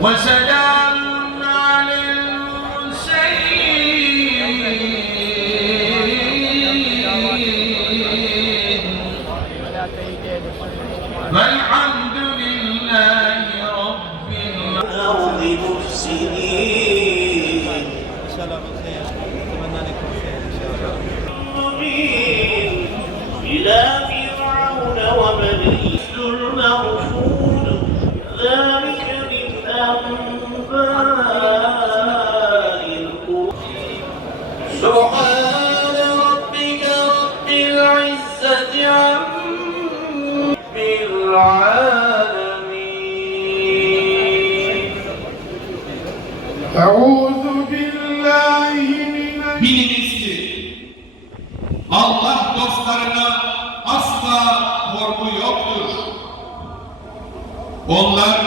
وسلام على المرسلين والحمد لله رب العالمين. إلى فرعون وملئه المرسول ذلك من أنباء القرى. سبحان ربك رب العزة عما العالمين. أعوذ بالله من Biliniz ki Allah dostlarına asla korku yoktur. Onlar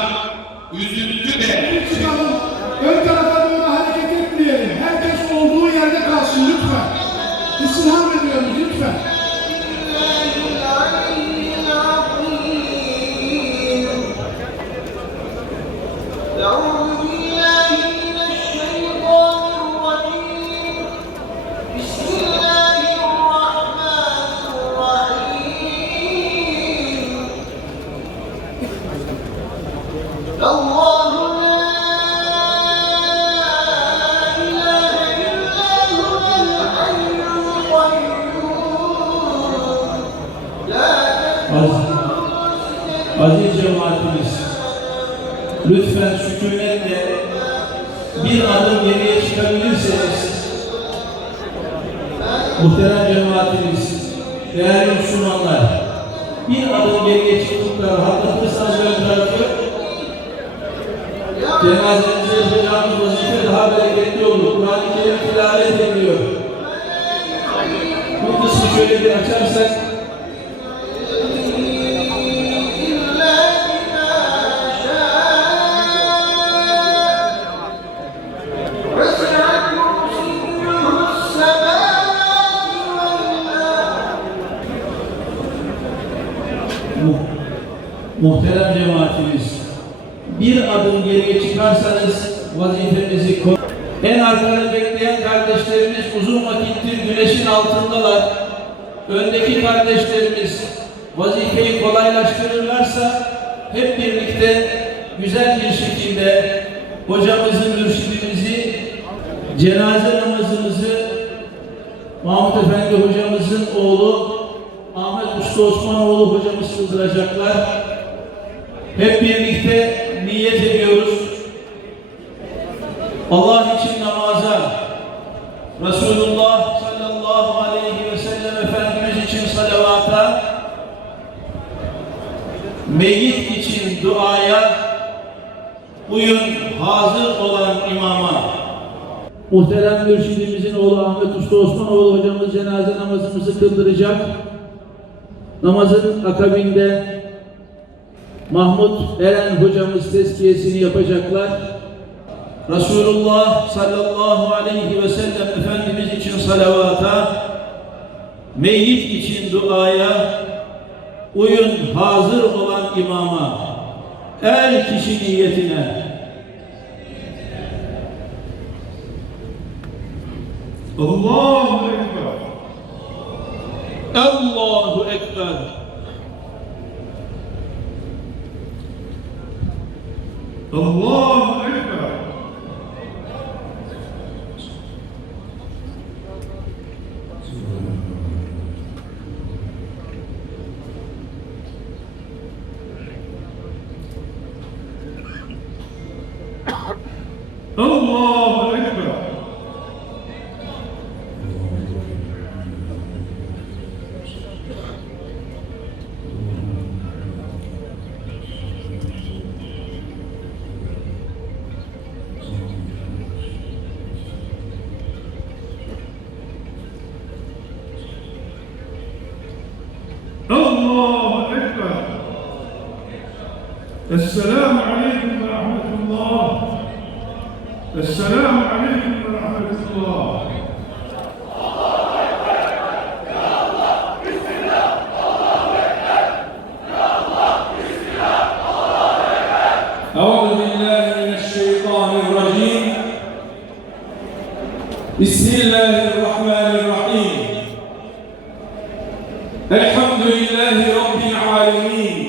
üzüntü de Ön tarafa doğru hareket etmeyelim. Herkes olduğu yerde kalsın lütfen. İstirham ediyoruz lütfen. Aziz cemaatimiz, lütfen sükunetle bir adım geriye çıkabilirseniz, muhterem cemaatimiz, değerli Müslümanlar, bir adım geriye çıktıkları hatırlatırsanız ön tarafı, cenazenize yapacağımız vazife daha bereketli olur. Kur'an-ı Kerim tilavet ediliyor. Bu kısmı şöyle bir açarsak, muhterem cemaatimiz, bir adım geriye çıkarsanız vazifemizi en arkada bekleyen kardeşlerimiz uzun vakittir güneşin altındalar. Öndeki kardeşlerimiz vazifeyi kolaylaştırırlarsa hep birlikte güzel bir şekilde hocamızın, mürşidimizi, cenaze namazımızı Mahmut Efendi hocamızın oğlu Ahmet Usta Osmanoğlu hocamız kıldıracaklar. Hep birlikte niyet ediyoruz. Allah için namaza, Resulullah sallallahu aleyhi ve sellem Efendimiz için salavata, meyyit için duaya, uyun hazır olan imama. Muhterem mürşidimizin oğlu Ahmet Usta Osmanoğlu hocamız cenaze namazımızı kıldıracak. Namazın akabinde Mahmut Eren hocamız tezkiyesini yapacaklar. Resulullah sallallahu aleyhi ve sellem Efendimiz için salavata, meyyit için duaya, uyun hazır olan imama, el kişi niyetine. Allahu Ekber. Allahu Ekber. Allahu Ekber. Allahu Ekber. السلام عليكم ورحمة الله. السلام عليكم ورحمة الله. أعوذ بالله من الشيطان الرجيم. بسم الله الرحمن الرحيم. الحمد لله رب العالمين،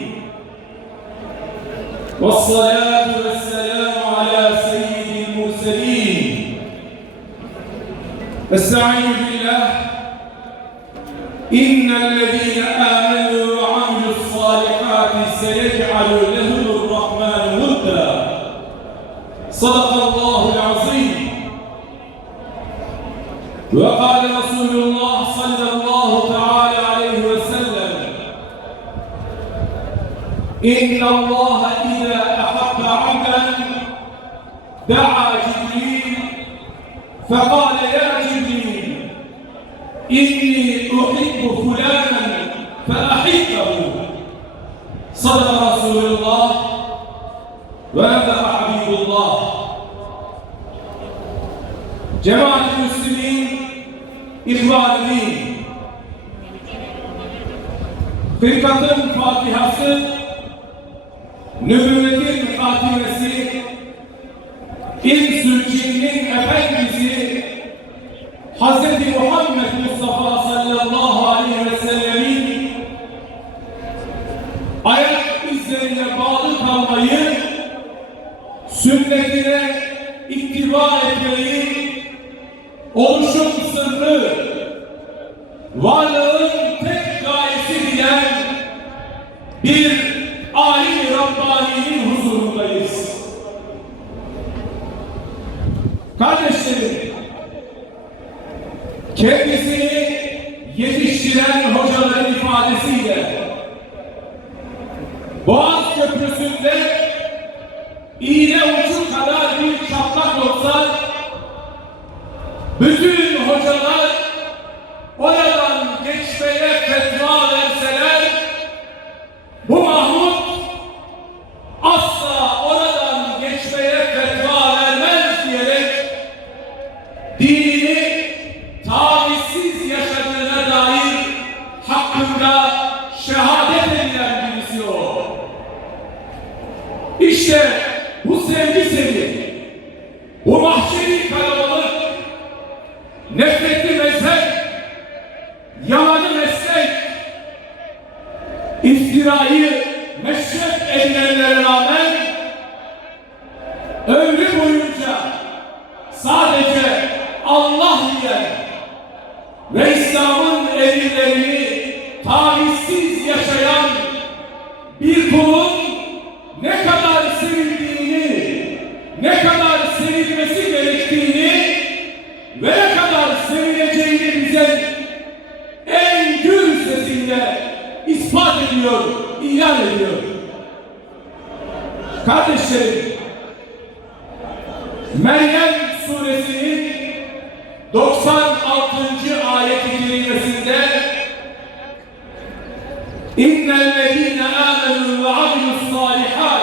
والصلاة والسلام على سيد المرسلين. استعينوا بالله. إن الذين آمنوا وعملوا الصالحات سيجعل لهم الرحمن ودا. صدق الله العظيم. وقال رسول الله صلى الله تعالى عليه وسلم: إن الله إذا أحب عبدا دعا جبريل فقال: يا جبريل، إني أحب فلانا فأحبه. صدق رسول الله ونبأ حبيب الله. Cemaat-i Müslümin, İhvan-ı Hırkatın Fatihası, Nübüvvetin Hatimesi, İnsül Cinnin Efendisi Hz. Muhammed Mustafa sallallahu aleyhi ve sellemin ayak izlerine bağlı kalmayı, sünnetine ittiba etmeyi, oluşum sırrı, varlığın tek gayesi bilen bir âli-i Rabbani'nin huzurundayız. Kardeşlerim, kendisini yetiştiren hocaların ifadesiyle Boğaz Köprüsü'nde iğne ucu kadar bir çatlak olsa bütün hocalar oradan geçmeye fetva verseler bu Mahmut asla oradan geçmeye fetva vermez diyerek dinini tavizsiz yaşadığına dair hakkında şehadet edilen birisi o. İşte bu sevgi, bu mahşeri kalabalık, nefretli mezhep, yalanı meslek, iftirayı meşrep edilenlere rağmen ömrü boyunca sadece Allah diyen ve İslam'ın emirlerini tavizsiz yaşayan bir kulun ne kadar sevildiğini, ne kadar sevilmesi gerektiğini ve ne kadar sevileceğini bize en gür sesiyle ispat ediyor, ilan ediyor. Kardeşlerim, Meryem suresinin 96. ayet-i kerimesinde İnnellezîne âmenû ve amilussâlihât,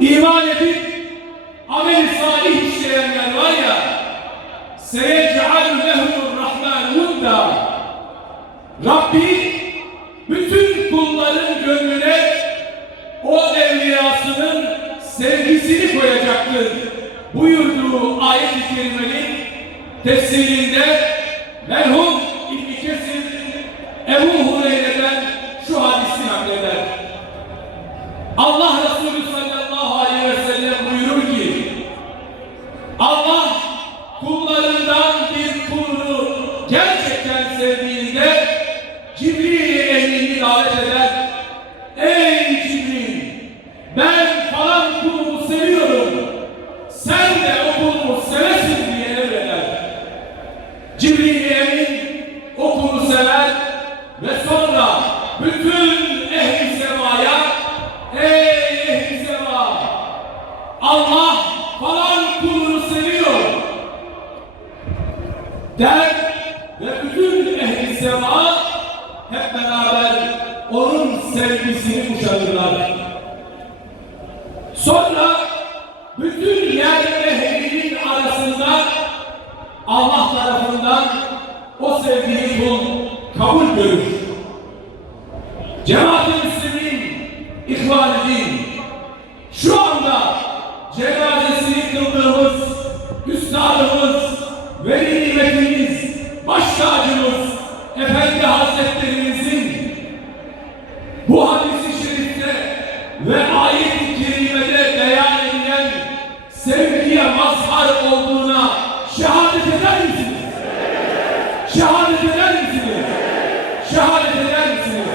iman edip amel-i salih işleyenler var ya, seyec'al lehumurrahmân vudda, Rabbi bütün kulların gönlüne o evliyasının sevgisini koyacaktır buyurduğu ayet-i kerimenin tefsirinde merhum İbn-i Kesir Ebu Hureyre'den şu hadisi nakleder. Allah Resulü sallallahu aleyhi ve sellem buyurur ki, Allah kullarından bir kulunu gerçekten sevdiğinde Cibril-i Emin'i davet eder. Ey Cibril, ben falan kulumu seviyorum, sen de o kulumu sevesin diye emreder. Cibril-i Emin o kulu sever ve sonra bütün ehli semaya, ey ehli sema, Allah falan kulunu seviyor der ve bütün ehli sema hep beraber onun sevgisini kuşatırlar. sevdiği kul kabul görür. Cemaat-i Müslümin, İhvan-ı şu anda cenazesini kıldığımız Üstadımız, veli nimetimiz, baş tacımız, Efendi Hazretlerimizin bu hadis-i şerifte ve ayet-i kerimede beyan edilen sevgiye mazhar olduğuna şehadet eder misiniz? Şehadet eder misiniz? Şehadet eder misiniz?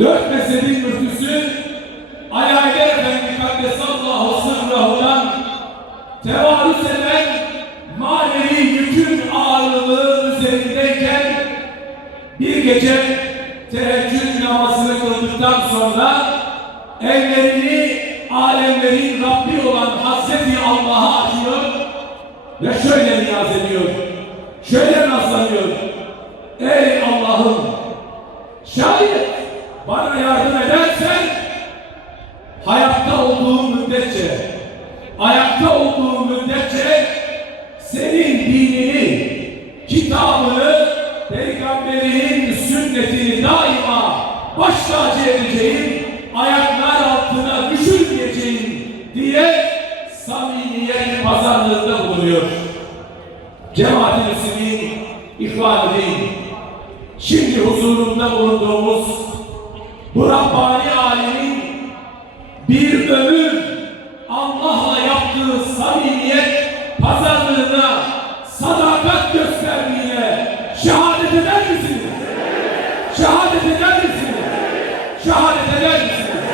Dört mezhebin müftüsü Ali Haydar Efendi Kaddesallahu sırrahudan tevarüz eden manevi yükün ağırlığı üzerindeyken bir gece teheccüd namazını kıldıktan sonra ellerini alemlerin Rabbi olan Hazreti Allah'a açıyor ve şöyle niyaz ediyor, şöyle nazlanıyor: ey Allah'ım, şayet bana yardım edersen hayatta olduğum müddetçe, ayakta olduğum müddetçe senin dinini, kitabını, peygamberinin sünnetini daima baş tacı edeceğim, ayaklar altına düşürmeyeceğim diye samimiyet pazarlığında bulunuyor. Cemaat-i Müslümin, İhvan-ı Din, şimdi huzurunda bulunduğumuz bu Rabbani alemin bir ömür Allah'la yaptığı samimiyet pazarlığına, sadakat gösterdiğine şehadet eder misiniz? Şehadet eder misiniz? Şehadet eder misiniz?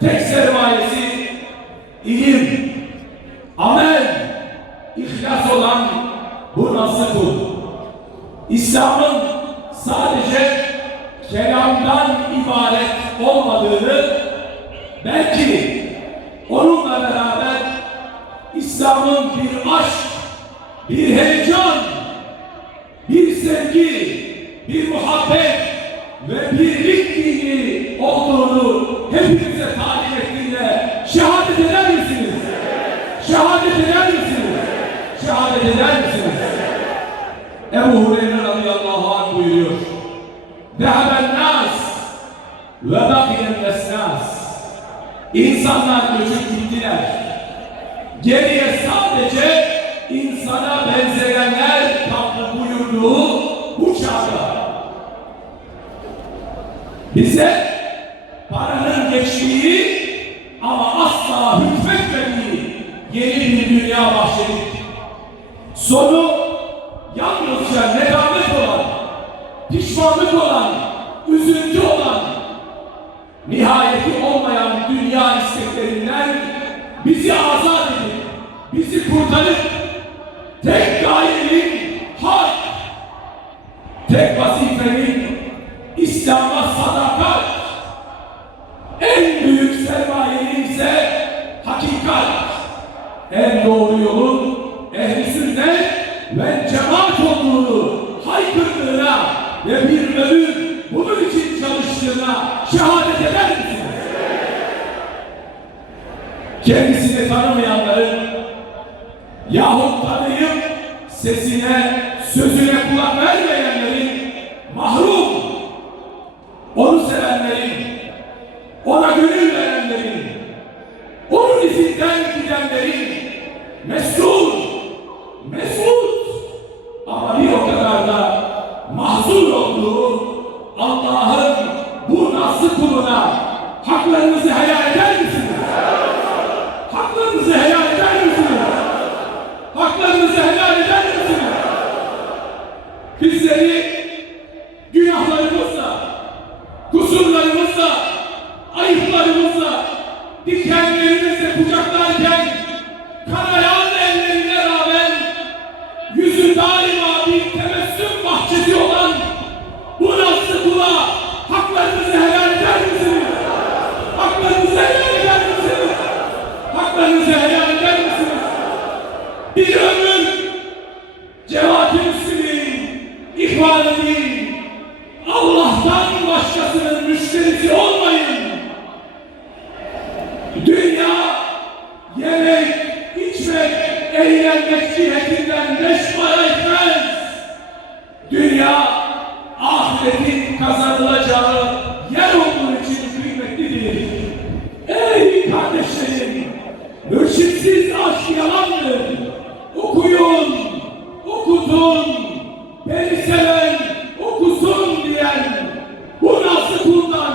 Tek sermayesi ilim, amel, ihlas olan bu nasıl kul? İslam'ın sadece kelamdan ibaret olmadığını, belki onunla beraber İslam'ın bir aşk, bir heyecan, bir sevgi, bir muhabbet ve birlik dini olduğunu hepinize talim ettiğinde şehadet eder misiniz? Şehadet eder misiniz? Şehadet eder misiniz? Ebu Hureyre radıyallahu anh buyuruyor: Dehaben nas ve bakiyen esnas. İnsanlar göçüp gittiler. Geriye sadece insana benzeyenler kaldı buyurduğu bu çağda. Bize paranın geçtiği ama asla hükmetmediği yeni bir dünya bahşedildi. Sonu yalnızca nedamet olan, pişmanlık olan, üzüntü olan, nihayeti olmayan dünya isteklerinden bizi azat edin, bizi kurtarın. Tek gayenin hak, tek vazifenin İslam'a sadakat, en büyük sermayenin ise hakikat, en doğru yolun ehl-i sünnet ve cemaat olduğunu haykırdığına ve bir ömür bunun için çalıştığına şehadet eder misiniz? Kendisini tanımayanların yahut tanıyıp sesine, sözüne kulak vermeyenlerin mahrum, onu sevenlerin, ona gönül verenlerin, onun izinden gidenlerin mesut ama bir o kadar da mahzur olduğu Allah'ın bu nasıl kuluna haklarınızı helal eder misiniz? Haklarınızı helal eder misiniz? Haklarınızı helal eder misiniz? Bizleri günahlarımızla, kusurlarımızla, ayıplarımızla, dikenlerimizle kucaklarken kanayan ellerine rağmen yüzü daima bir tebessüm bahçesi olan bu nasıl kula haklarınızı helal eder misiniz? Haklarınızı helal eder misiniz? Haklarınızı helal eder misiniz? Bir ömür Cemaat-i Müslümin, İhvan-ı Din, Allah'tan başkasının müşterisi olmayın. Dünya, yemek, içmek, eğlenmek cihetinden beş para etmez. beni seven okusun diyen bu nasıl kuldan,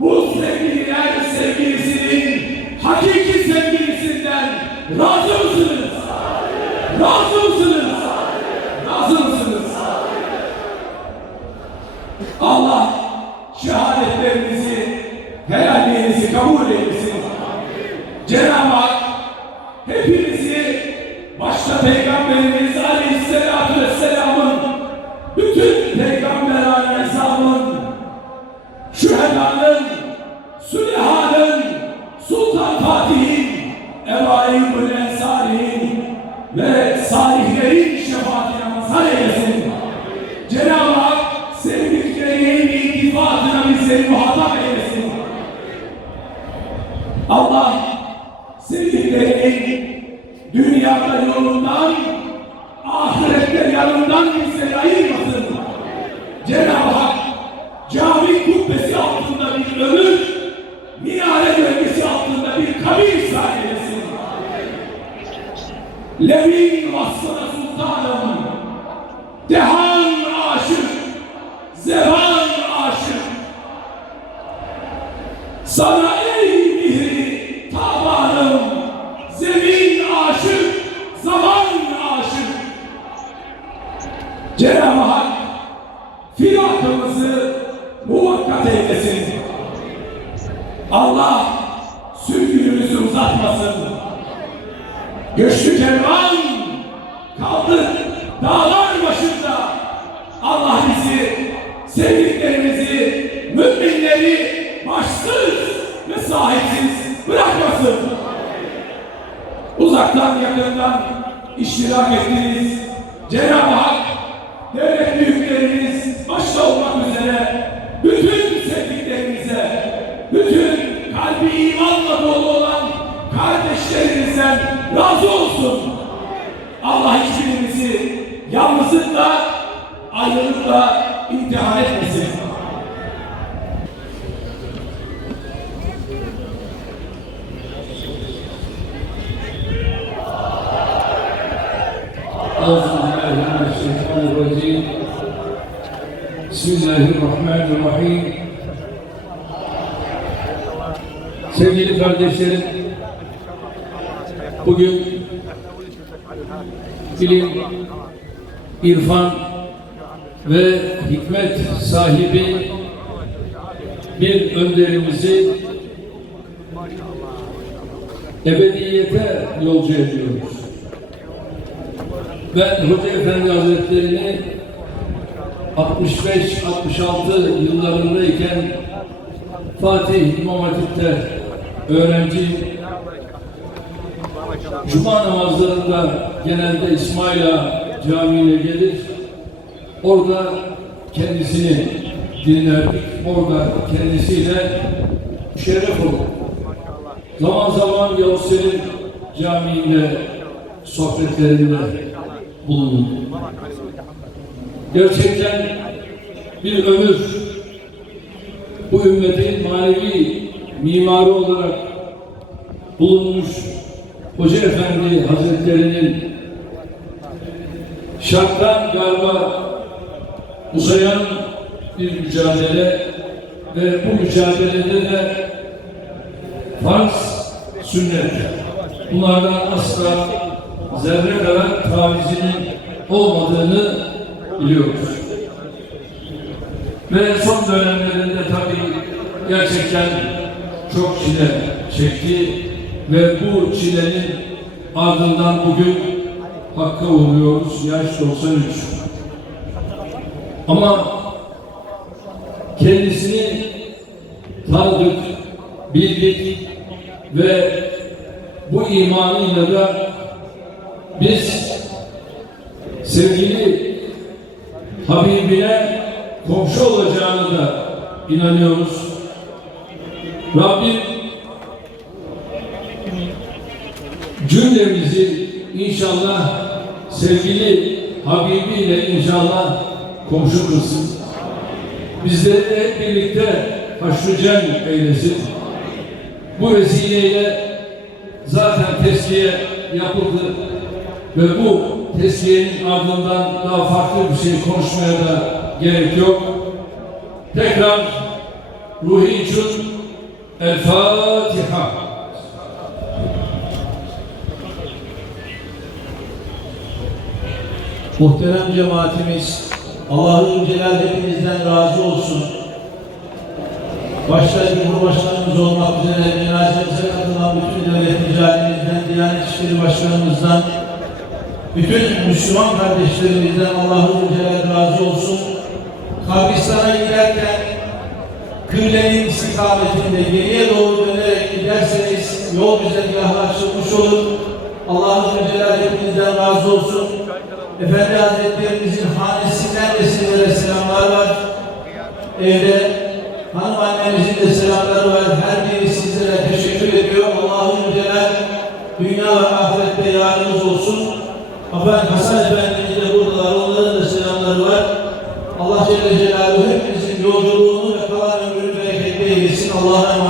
bu sevgililer sevgilisinin hakiki sevgilisinden razı mısınız? Razı mısınız? Razı mısınız? Allah şehadetlerinizi, helalliğinizi kabul eylesin. Cenab-ı Hak hepinizi başta Peygamberimiz Aleyhisselatü Vesselam'ın, bütün Peygamber Aleyhisselam'ın, şühedanın, sülehanın, Sultan Fatih'in, Ebu Ensari'nin ve salihlerin şefaatine mazhar eylesin. Cenab-ı Hak sevdiklerinin iltifatına bizleri muhatap eylesin. Allah sevdiklerinin dünyada yolundan, ahirette yanından bizleri ayırmasın. Cenab-ı Hak cami kubbesi altında bir ömür, minare gölgesi altında bir kabir ihsan eylesin. Levin vasfına sultanım, dehan aşık, zevan aşık, sana ey mihri tabanım, zemin aşık, zaman aşık. Cenab-ı Hak firakımızı muvakkat eylesin. Allah sürgünümüzü uzatmasın. Göçlü kervan kaldık dağlar başında. Allah bizi, sevdiklerimizi, müminleri başsız ve sahipsiz bırakmasın. Uzaktan yakından iştirak ettiniz. Cenab-ı Hak devlet büyüklerimiz başta olmak üzere bütün sevdiklerimize, bütün kalbi imanla dolu olan kardeşlerimizden razı olsun. Allah hiçbirimizi yalnızlıkla, ayrılıkla imtihan etmesin. Euzubillahimineşşeytanirracim. Bismillahirrahmanirrahim. Sevgili kardeşlerim, bugün ilim, irfan ve hikmet sahibi bir önderimizi ebediyete yolcu ediyoruz. Ben Hoca Efendi Hazretleri'ni 65-66 yıllarındayken Fatih İmam Hatip'te öğrenciyim. Cuma namazlarında genelde İsmaila Camii'ne gelir. Orada kendisini dinlerdik. Orada kendisiyle şeref olur. Zaman zaman Yavuz Selim Camii'nde sohbetlerinde bulundum. Gerçekten bir ömür bu ümmetin manevi mimarı olarak bulunmuş Hoca Efendi Hazretleri'nin şarttan garba uzayan bir mücadele ve bu mücadelede de farz, sünnet, bunlardan asla zerre kadar tavizinin olmadığını biliyoruz. Ve son dönemlerinde tabii gerçekten çok çile çekti ve bu çilenin ardından bugün Hakk'a uğruyoruz. Yaş 93. Ama kendisini tanıdık, bildik ve bu imanıyla da biz sevgili Habibine komşu olacağını da inanıyoruz. Rabbim cümlemizi inşallah sevgili Habibiyle inşallah komşu kılsın. Bizleri hep birlikte haşr-ı cem eylesin. Bu vesileyle zaten tezkiye yapıldı ve bu tesliyenin ardından daha farklı bir şey konuşmaya da gerek yok. Tekrar ruhi için El Fatiha. Muhterem cemaatimiz, Allah-u Celal hepinizden razı olsun. Başta Cumhurbaşkanımız olmak üzere cenazemize katılan bütün devlet ricalimizden, Diyanet İşleri Başkanımızdan, bütün Müslüman kardeşlerimizden Allah-u Celal razı olsun. Kabristan'a giderken kıblenin istikametinde geriye doğru dönerek giderseniz yol güzergahı açılmış olur. Allah-u Celal hepinizden razı olsun. Efendi Hazretlerimizin hanesinden de sizlere selamlar var. Evde hanım annemizin de selamları var. Her biri sizlere teşekkür ediyor. Allah-u Celal dünya ve ahirette yarınız olsun. Hasan Efendimiz de buradalar. Onların da selamları var. Allah Celle Celaluhu hepimizin yolculuğunu ve kalan ömrünü bereketli eylesin. Allah'a emanet.